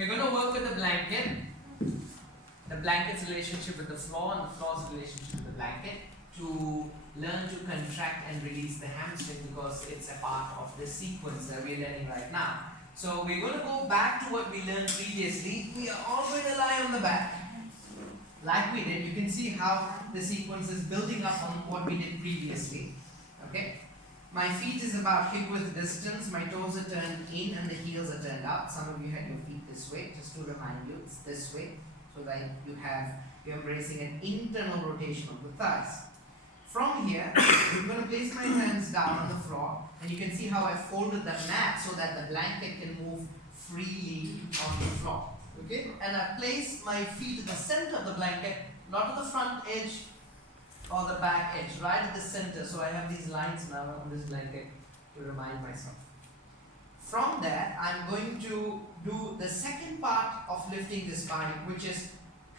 We're going to work with the blanket's relationship with the floor and the floor's relationship with the blanket to learn to contract and release the hamstring, because it's a part of the sequence that we're learning right now. So we're going to go back to what we learned previously. We are all going to lie on the back like we did. You can see how the sequence is building up on what we did previously. Okay. My feet is about hip width distance, my toes are turned in and the heels are turned out. Some of you had your feet this way, just to remind you, it's this way, so that you're embracing an internal rotation of the thighs. From here, I'm going to place my hands down on the floor, and you can see how I folded the mat so that the blanket can move freely on the floor. Okay? And I place my feet at the center of the blanket, not at the front edge or the back edge, right at the center. So I have these lines now on this blanket to remind myself. From there, I'm going to do the second part of lifting the spine, which is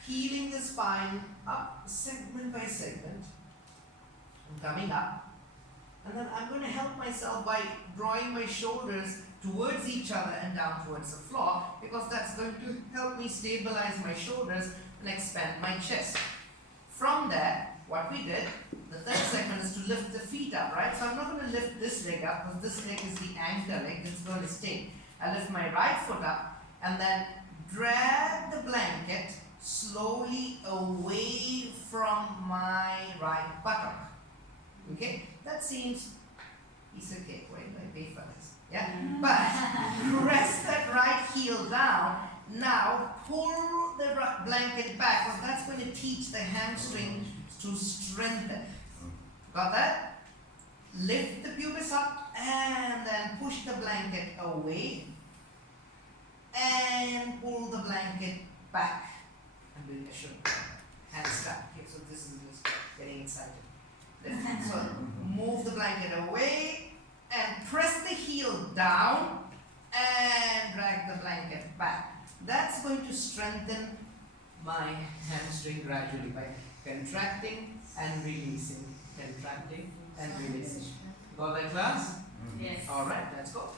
peeling the spine up segment by segment. I'm coming up. And then I'm going to help myself by drawing my shoulders towards each other and down towards the floor, because that's going to help me stabilize my shoulders and expand my chest. From there, what we did, the third segment is to lift the feet up, right? So I'm not going to lift this leg up, because this leg is the anchor leg, it's going to stay. I lift my right foot up and then drag the blanket slowly away from my right buttock. Okay? That seems piece of cake, right? Like wafer is. Yeah? But press that right heel down. Now pull the blanket back, because that's going to teach the hamstring to strengthen. Got that? Lift the pubis up and then push the blanket away and pull the blanket back. I'm doing a shoulder. Hands down. Okay, so this is just getting excited. Lift. So move the blanket away and press the heel down and drag the blanket back. That's going to strengthen my hamstring gradually by contracting and releasing, contracting and releasing. Got that, class? Yes. All right, let's go.